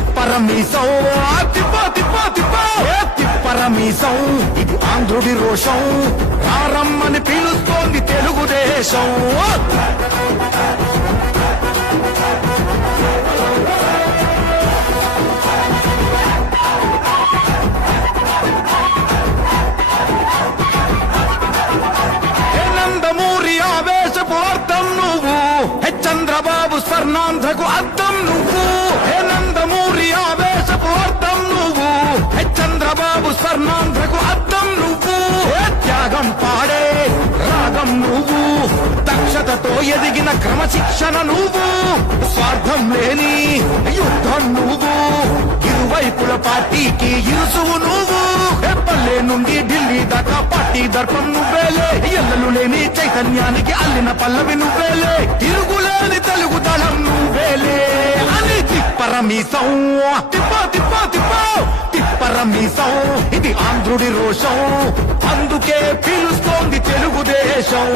తిప్పరమీసం తిప్ప తిప్ప తిప్ప తిప్పరమీసం ఇది ఆంధ్రుడి రోషం రారమ్మని పిలుస్తోంది తెలుగుదేశం నందమూరి ఆవేశపు అర్థం నువ్వు చంద్రబాబు స్వర్ణాంధ్రకు అర్థం నువ్వు నందమూరి ఆవేశపు అర్థం నువ్వు చంద్రబాబు స్వర్ణాంధ్రకు అర్థం నువ్వు త్యాగం పాడే రాగం నువ్వు దక్షతతో ఎదిగిన క్రమశిక్షణ నువ్వు స్వార్థం లేని యుద్ధం నువ్వు ఇరువైపుల పార్టీకి ఇరుసువు నువ్వు పల్లె నుండి ఢిల్లీ దాకా పార్టీ దర్పం నువ్వేలే ఎల్లలు లేని చైతన్యానికి అల్లిన పల్లవి నువ్వేలే తిరుగులేని తెలుగు దళం నువ్వేలే అని తిప్పరమీసం తిప్ప తిప్ప తిప్ప తిప్పరమీసం ఇది ఆంధ్రుడి రోషం అందుకే పిలుస్తోంది తెలుగుదేశం